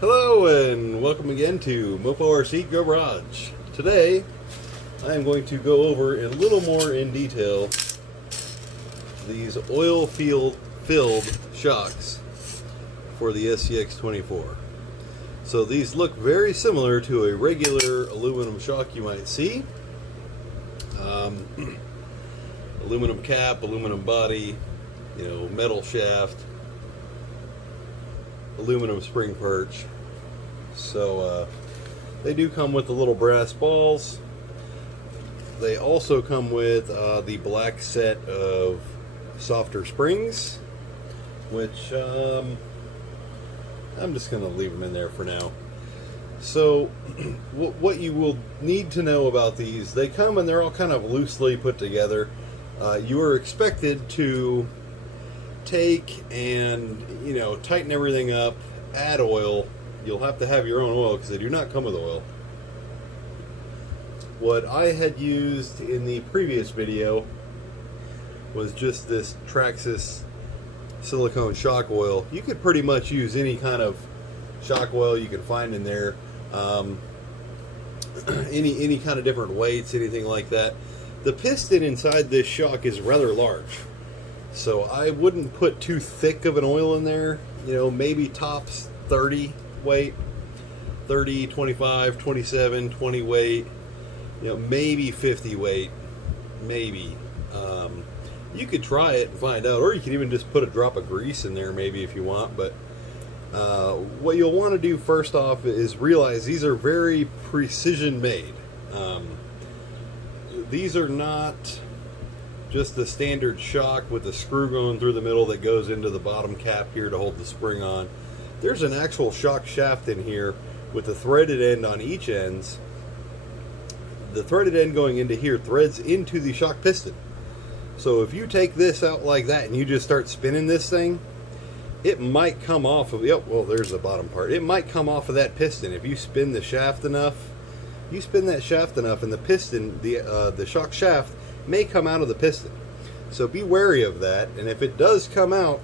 Hello and welcome again to Mofo RC Garage. Today I am going to go over a little more in detail these oil-filled shocks for the scx24. So these look very similar to a regular aluminum shock you might see. Aluminum cap, aluminum body, metal shaft, aluminum spring perch. So they do come with the little brass balls. They also come with the black set of softer springs, which I'm just going to leave them in there for now. So what you will need to know about these, they come and they're all kind of loosely put together. You are expected to take and tighten everything up, add oil. You'll have to have your own oil because they do not come with oil. What I had used in the previous video was just this Traxxas silicone shock oil. You could pretty much use any kind of shock oil you can find in there, any kind of different weights, anything like that. The piston inside this shock is rather large, so I wouldn't put too thick of an oil in there. Maybe tops 30 weight, 30, 25, 27, 20 weight, maybe 50 weight, maybe. You could try it and find out, or you could even just put a drop of grease in there maybe if you want. But what you'll want to do first off is realize these are very precision made. These are not just the standard shock with the screw going through the middle that goes into the bottom cap here to hold the spring on. There's an actual shock shaft in here with a threaded end on each ends. The threaded end going into here threads into the shock piston. So if you take this out like that and you just start spinning this thing, it might come off of, well, there's the bottom part. It might come off of that piston if you spin the shaft enough. You spin that shaft enough and the piston, the shock shaft may come out of the piston. So be wary of that, and if it does come out,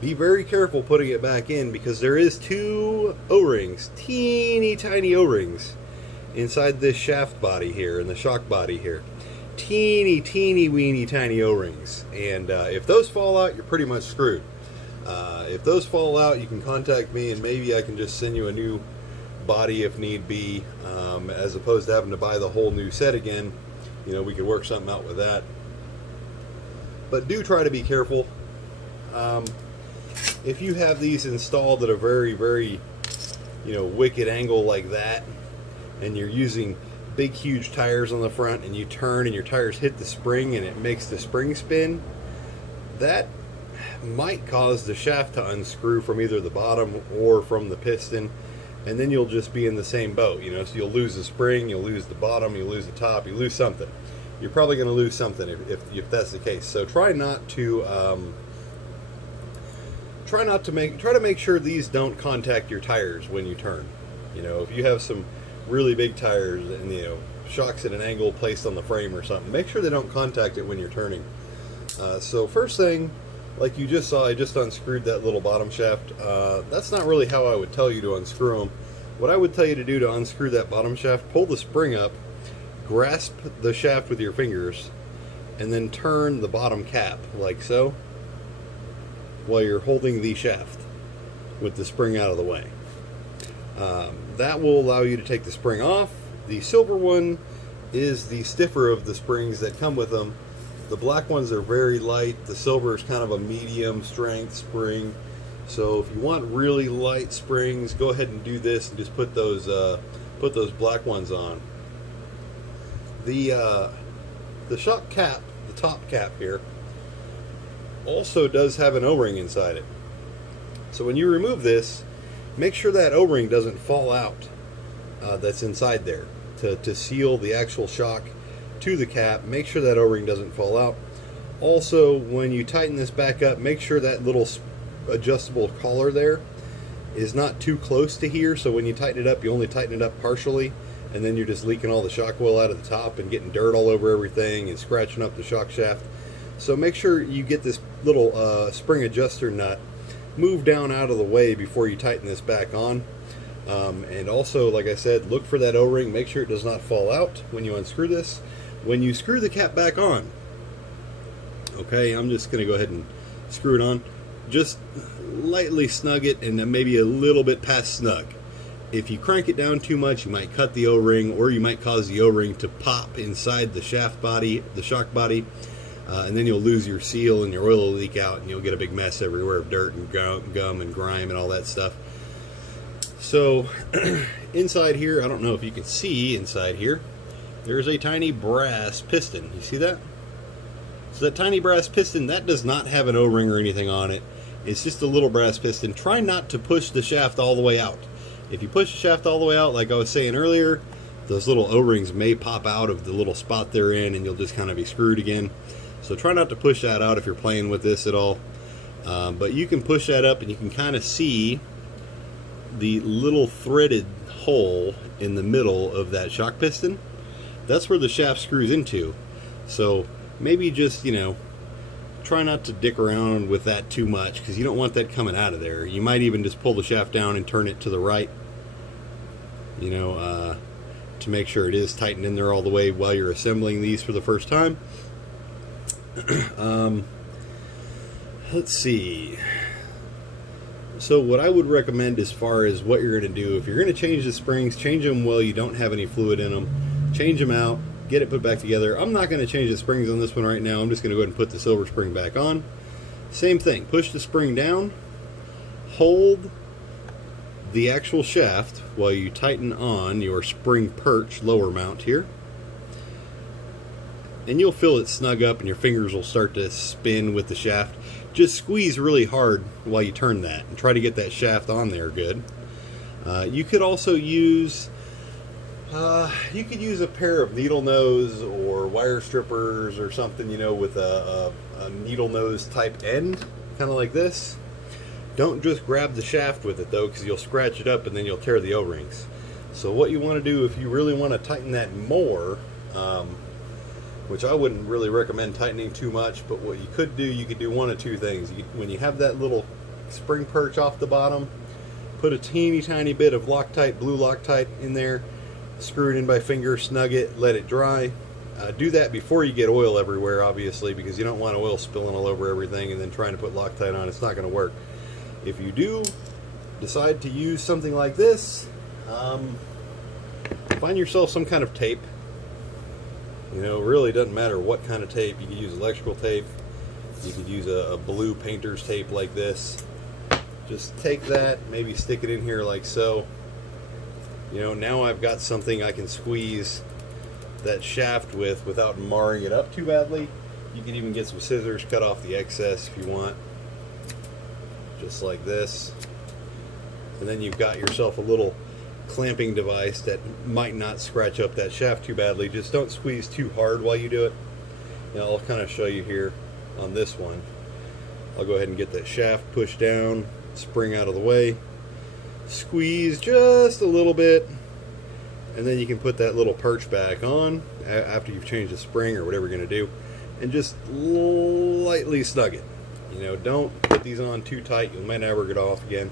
be very careful putting it back in, because there is two O-rings, teeny tiny O-rings inside this shaft body here and the shock body here. Teeny weeny tiny O-rings, and if those fall out, you're pretty much screwed. If those fall out, you can contact me and maybe I can just send you a new body if need be, as opposed to having to buy the whole new set again. We could work something out with that. But do try to be careful. If you have these installed at a very wicked angle like that, and you're using big huge tires on the front, and you turn and your tires hit the spring and it makes the spring spin, that might cause the shaft to unscrew from either the bottom or from the piston, and then you'll just be in the same boat. So you'll lose the spring, you'll lose the bottom, you'll lose the top, you lose something. You're probably going to lose something if that's the case. So try to make sure these don't contact your tires when you turn. If you have some really big tires and shocks at an angle placed on the frame or something, make sure they don't contact it when you're turning. So first thing, like you just saw, I just unscrewed that little bottom shaft. That's not really how I would tell you to unscrew them. What I would tell you to do to unscrew that bottom shaft, pull the spring up, grasp the shaft with your fingers, and then turn the bottom cap like so while you're holding the shaft with the spring out of the way. That will allow you to take the spring off. The silver one is the stiffer of the springs that come with them. The black ones are very light. The silver is kind of a medium strength spring. So if you want really light springs, go ahead and do this and just put those black ones on. The shock cap, the top cap here, also does have an O-ring inside it. So when you remove this, make sure that O-ring doesn't fall out, that's inside there, to seal the actual shock to the cap. Make sure that O-ring doesn't fall out. Also, when you tighten this back up, make sure that little adjustable collar there is not too close to here, so when you tighten it up, you only tighten it up partially, and then you're just leaking all the shock oil out of the top and getting dirt all over everything and scratching up the shock shaft. So make sure you get this little spring adjuster nut moved down out of the way before you tighten this back on. And also, like I said, look for that O-ring. Make sure it does not fall out when you unscrew this. When you screw the cap back on, okay, I'm just going to go ahead and screw it on. Just lightly snug it, and then maybe a little bit past snug. If you crank it down too much, you might cut the O-ring, or you might cause the O-ring to pop inside the shaft body, the shock body, and then you'll lose your seal and your oil will leak out, and you'll get a big mess everywhere of dirt and gum and grime and all that stuff. So inside here, I don't know if you can see inside here, there's a tiny brass piston. You see that? So that tiny brass piston, that does not have an O-ring or anything on it. It's just a little brass piston. Try not to push the shaft all the way out. If you push the shaft all the way out, like I was saying earlier, those little O-rings may pop out of the little spot they're in, and you'll just kind of be screwed again. So try not to push that out if you're playing with this at all. But you can push that up, and you can kind of see the little threaded hole in the middle of that shock piston. That's where the shaft screws into. So maybe just, you know, try not to dick around with that too much, because you don't want that coming out of there. You might even just pull the shaft down and turn it to the right, you know, to make sure it is tightened in there all the way while you're assembling these for the first time. Let's see. So what I would recommend as far as what you're going to do, if you're going to change the springs, change them while you don't have any fluid in them. Change them out, get it put back together. I'm not going to change the springs on this one right now. I'm just going to go ahead and put the silver spring back on. Same thing, push the spring down, hold the actual shaft while you tighten on your spring perch lower mount here. And you'll feel it snug up and your fingers will start to spin with the shaft. Just squeeze really hard while you turn that and try to get that shaft on there good. You could also use a pair of needle nose or wire strippers or something, you know, with a needle nose type end, kind of like this. Don't just grab the shaft with it though, because you'll scratch it up and then you'll tear the O-rings. So what you want to do, if you really want to tighten that more, which I wouldn't really recommend tightening too much, but what you could do, you could do one of two things. When you have that little spring perch off the bottom, put a teeny tiny bit of Loctite, blue Loctite in there, screw it in by finger, snug it, let it dry. Do that before you get oil everywhere, obviously, because you don't want oil spilling all over everything and then trying to put Loctite on. It's not going to work. If you do decide to use something like this, find yourself some kind of tape. You know, it really doesn't matter what kind of tape. You could use electrical tape. You could use a blue painter's tape like this. Just take that, maybe stick it in here like so. You know, now I've got something I can squeeze that shaft with without marring it up too badly. You can even get some scissors, cut off the excess if you want. Just like this. And then you've got yourself a little clamping device that might not scratch up that shaft too badly. Just don't squeeze too hard while you do it. Now I'll kind of show you here on this one. I'll go ahead and get that shaft pushed down, spring out of the way, squeeze just a little bit, and then you can put that little perch back on after you've changed the spring or whatever you're going to do, and just lightly snug it. You know, don't put these on too tight. You might never get off again.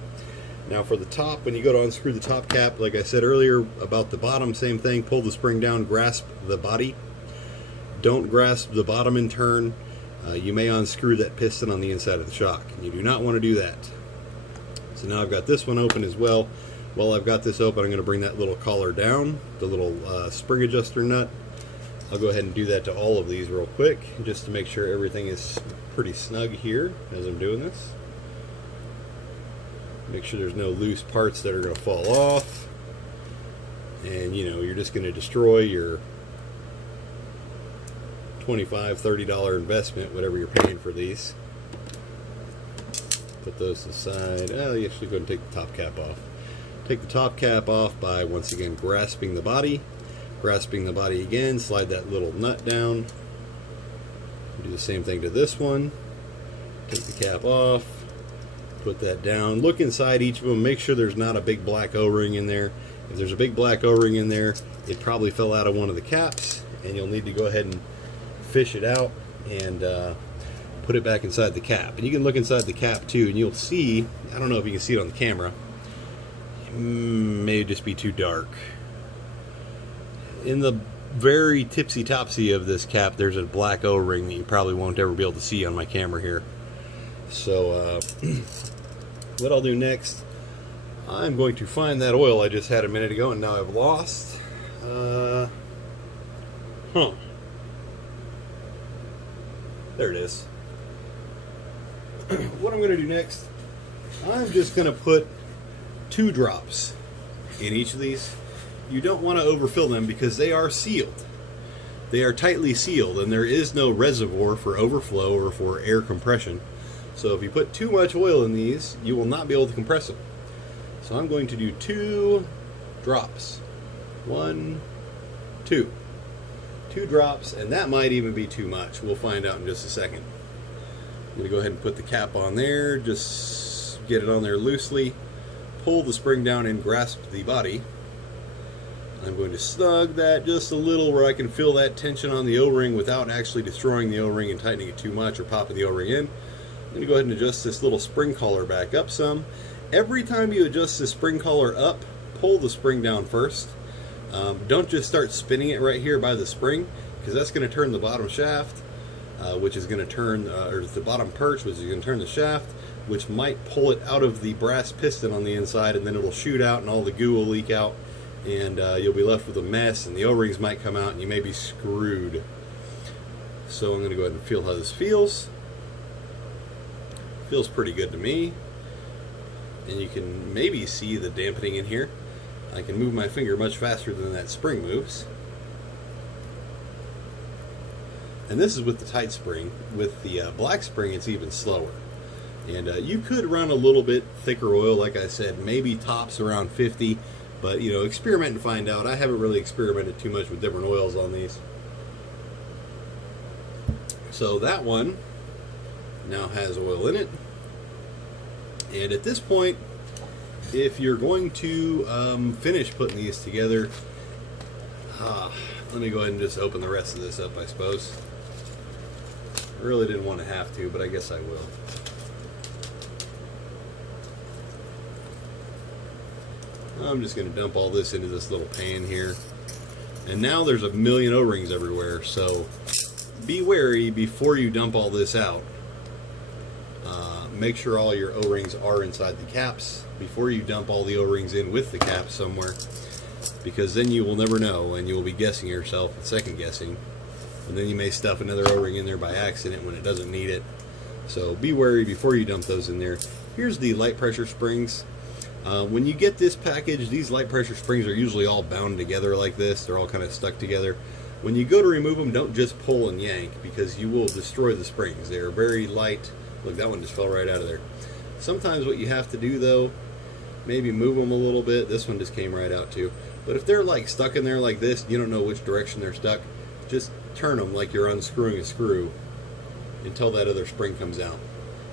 Now for the top, when you go to unscrew the top cap, like I said earlier about the bottom, same thing. Pull the spring down, grasp the body. Don't grasp the bottom in turn. You may unscrew that piston on the inside of the shock. You do not want to do that. So now I've got this one open as well. While I've got this open, I'm going to bring that little collar down, the little spring adjuster nut. I'll go ahead and do that to all of these real quick, just to make sure everything is pretty snug here as I'm doing this. Make sure there's no loose parts that are going to fall off. And, you know, you're just going to destroy your $25, $30 investment, whatever you're paying for these. Put those aside. Oh, you actually go and take the top cap off. Take the top cap off by, once again, grasping the body. Grasping the body again, slide that little nut down. Do the same thing to this one. Take the cap off. Put that down. Look inside each of them. Make sure there's not a big black O-ring in there. If there's a big black O-ring in there, it probably fell out of one of the caps, and you'll need to go ahead and fish it out and put it back inside the cap. And you can look inside the cap too, and you'll see, I don't know if you can see it on the camera, may just be too dark. In the very tipsy-topsy of this cap, there's a black O-ring that you probably won't ever be able to see on my camera here. So, what I'll do next, I'm going to find that oil I just had a minute ago and now I've lost. There it is. What I'm going to do next, I'm just going to put 2 drops in each of these. You don't want to overfill them because they are sealed. They are tightly sealed and there is no reservoir for overflow or for air compression. So if you put too much oil in these, you will not be able to compress them. So I'm going to do 2 drops. 1, 2. 2 drops, and that might even be too much. We'll find out in just a second. I'm going to go ahead and put the cap on there, just get it on there loosely, pull the spring down and grasp the body. I'm going to snug that just a little where I can feel that tension on the O-ring without actually destroying the O-ring and tightening it too much or popping the O-ring in. I'm going to go ahead and adjust this little spring collar back up some. Every time you adjust the spring collar up, pull the spring down first. Don't just start spinning it right here by the spring, because that's going to turn the bottom shaft, which is going to turn, or the bottom perch, which is going to turn the shaft, which might pull it out of the brass piston on the inside, and then it'll shoot out and all the goo will leak out, and you'll be left with a mess, and the O-rings might come out and you may be screwed. So I'm going to go ahead and feel how this feels. Feels pretty good to me. And you can maybe see the dampening in here. I can move my finger much faster than that spring moves. And this is with the tight spring. With the black spring, it's even slower. And you could run a little bit thicker oil, like I said, maybe tops around 50. But, you know, experiment and find out. I haven't really experimented too much with different oils on these. So that one now has oil in it. And at this point, if you're going to finish putting these together, let me go ahead and just open the rest of this up, I suppose. I really didn't want to have to, but I guess I will. I'm just going to dump all this into this little pan here. And now there's a million O-rings everywhere, so be wary before you dump all this out. Make sure all your O-rings are inside the caps before you dump all the O-rings in with the caps somewhere, because then you will never know and you will be guessing yourself and second guessing, and then you may stuff another O-ring in there by accident when it doesn't need it. So be wary before you dump those in there. Here's the light pressure springs. When you get this package, these light pressure springs are usually all bound together like this. They're all kind of stuck together. When you go to remove them, don't just pull and yank, because you will destroy the springs. They are very light. Look, that one just fell right out of there. Sometimes what you have to do, though, maybe move them a little bit. This one just came right out too. But if they're like stuck in there like this, you don't know which direction they're stuck, just turn them like you're unscrewing a screw until that other spring comes out.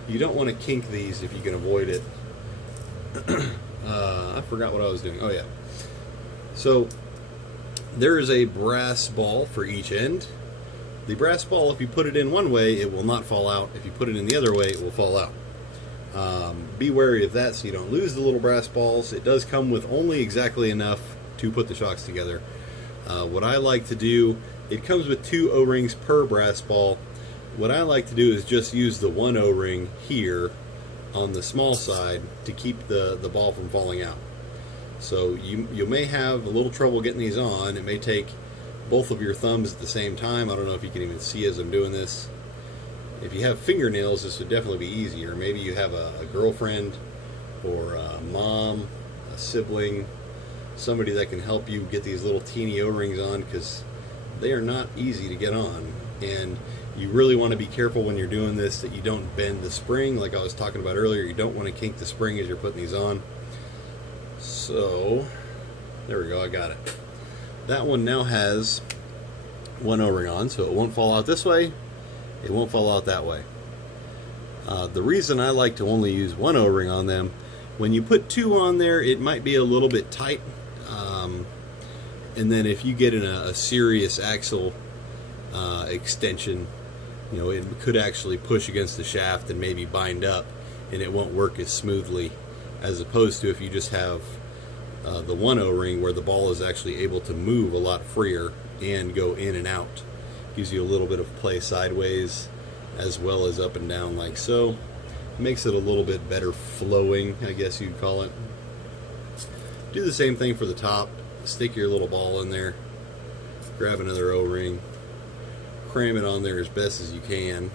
You don't want to kink these if you can avoid it. I forgot what I was doing. Oh yeah. So there is a brass ball for each end. The brass ball, if you put it in one way, it will not fall out. If you put it in the other way, it will fall out. Be wary of that so you don't lose the little brass balls. It does come with only exactly enough to put the shocks together. What I like to do, it comes with 2 O-rings per brass ball. What I like to do is just use the 1 O-ring here on the small side to keep the ball from falling out. So you may have a little trouble getting these on. It may take both of your thumbs at the same time. I don't know if you can even see as I'm doing this. If you have fingernails, this would definitely be easier. Maybe you have a girlfriend or a mom, a sibling, somebody that can help you get these little teeny O-rings on, because they are not easy to get on. And you really want to be careful when you're doing this that you don't bend the spring like I was talking about earlier. You don't want to kink the spring as you're putting these on. So there we go, I got it. That one now has 1 O-ring on, so it won't fall out this way, it won't fall out that way. The reason I like to only use 1 O-ring on them, when you put 2 on there, it might be a little bit tight, and then if you get in a serious axial extension, you know, it could actually push against the shaft and maybe bind up, and it won't work as smoothly, as opposed to if you just have the one O-ring where the ball is actually able to move a lot freer and go in and out. Gives you a little bit of play sideways as well as up and down like so. Makes it a little bit better flowing, I guess you'd call it. Do the same thing for the top. Stick your little ball in there, grab another O-ring, cram it on there as best as you can.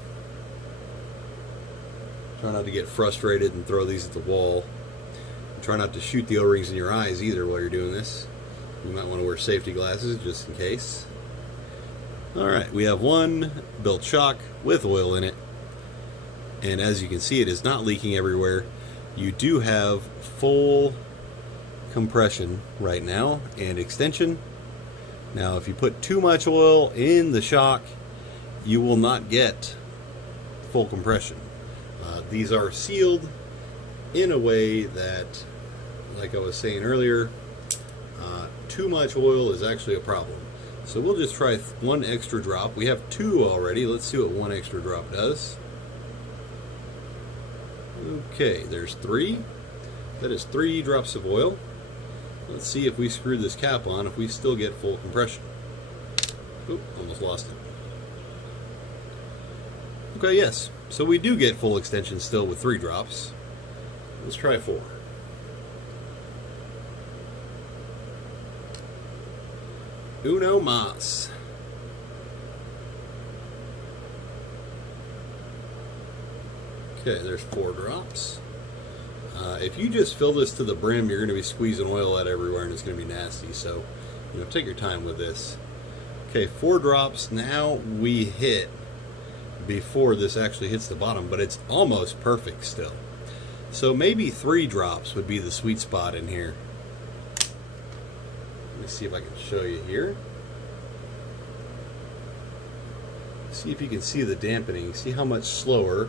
Try not to get frustrated and throw these at the wall. Try not to shoot the O-rings in your eyes either while you're doing this. You might want to wear safety glasses just in case. Alright, we have one built shock with oil in it. And as you can see, it is not leaking everywhere. You do have full compression right now and extension. Now if you put too much oil in the shock, you will not get full compression. These are sealed in a way that, like I was saying earlier, too much oil is actually a problem. So we'll just try one extra drop. We have two already. Let's see what one extra drop does. Okay, there's 3. That is 3 drops of oil. Let's see if we screw this cap on, if we still get full compression. Oop, almost lost it. Okay, yes. So we do get full extension still with 3 drops. Let's try 4. Uno mas. Okay, there's 4 drops. If you just fill this to the brim, you're going to be squeezing oil out everywhere and it's going to be nasty. So, take your time with this. Okay, 4 drops. Now we hit before this actually hits the bottom, but it's almost perfect still. So maybe 3 drops would be the sweet spot in here. Let me see if I can show you here. See if you can see the dampening. See how much slower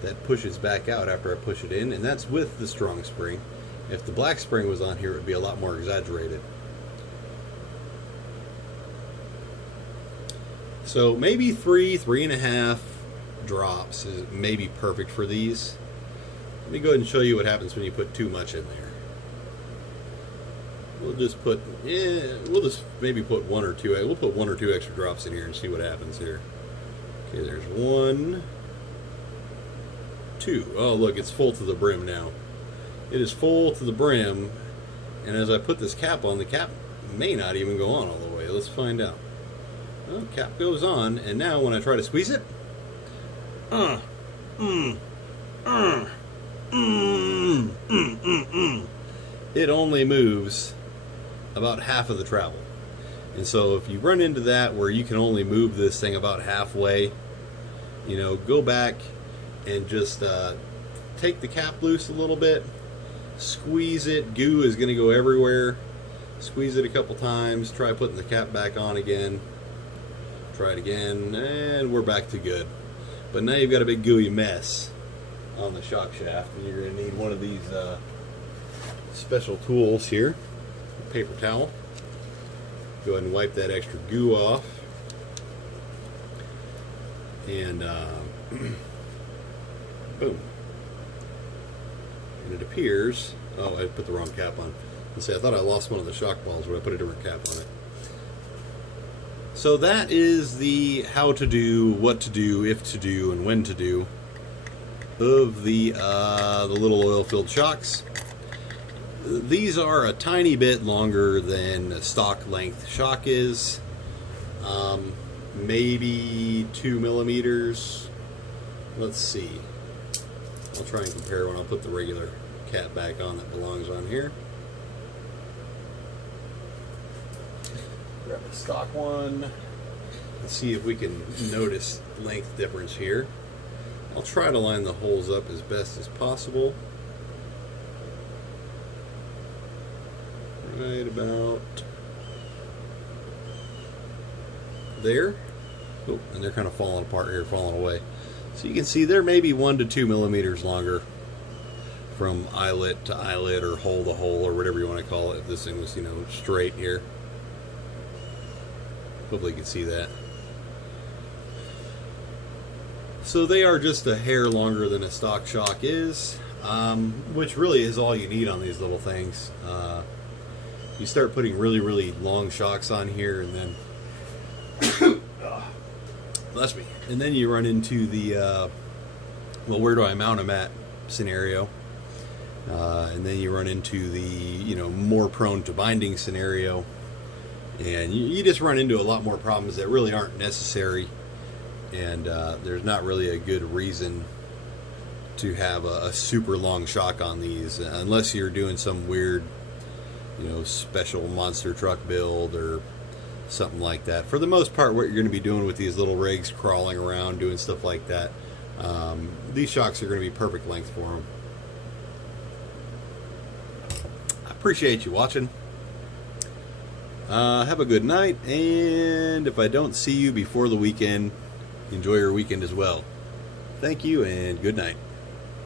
that pushes back out after I push it in, and that's with the strong spring. If the black spring was on here, it would be a lot more exaggerated. So maybe 3.5 drops is maybe perfect for these. Let me go ahead and show you what happens when you put too much in there. We'll just put, we'll just maybe put 1 or 2. We'll put 1 or 2 extra drops in here and see what happens here. Okay, there's 1, 2. Oh, look, it's full to the brim now. It is full to the brim, and as I put this cap on, the cap may not even go on all the way. Let's find out. Well, cap goes on, and now when I try to squeeze it, it only moves about half of the travel. And so if you run into that where you can only move this thing about halfway, go back and just take the cap loose a little bit, squeeze it. Goo is going to go everywhere. Squeeze it a couple times, try putting the cap back on again, try it again, and we're back to good. But now you've got a big gooey mess on the shock shaft, and you're going to need one of these special tools here, a paper towel. Go ahead and wipe that extra goo off, and boom. And it appears, oh, I put the wrong cap on. Let's see, I thought I lost one of the shock balls, but I put a different cap on it. So that is the how to do, what to do, if to do, and when to do of the little oil-filled shocks. These are a tiny bit longer than a stock length shock is. Maybe 2 millimeters. Let's see. I'll try and compare when I'll put the regular cap back on that belongs on here. Grab the stock one. Let's see if we can notice length difference here. I'll try to line the holes up as best as possible. Right about there. Oh, and they're kind of falling apart here, falling away. So you can see they're maybe 1 to 2 millimeters longer from eyelet to eyelet, or hole to hole, or whatever you want to call it. If this thing was, straight here. Hopefully you can see that. So they are just a hair longer than a stock shock is, which really is all you need on these little things. you start putting really long shocks on here, and then bless me, and then you run into the well, where do I mount them at scenario, and then you run into the more prone to binding scenario, and you just run into a lot more problems that really aren't necessary, and there's not really a good reason to have a super long shock on these unless you're doing some weird special monster truck build or something like that. For the most part, what you're going to be doing with these little rigs, crawling around, doing stuff like that, these shocks are going to be perfect length for them. I appreciate you watching. Have a good night, and if I don't see you before the weekend, enjoy your weekend as well. Thank you, and good night.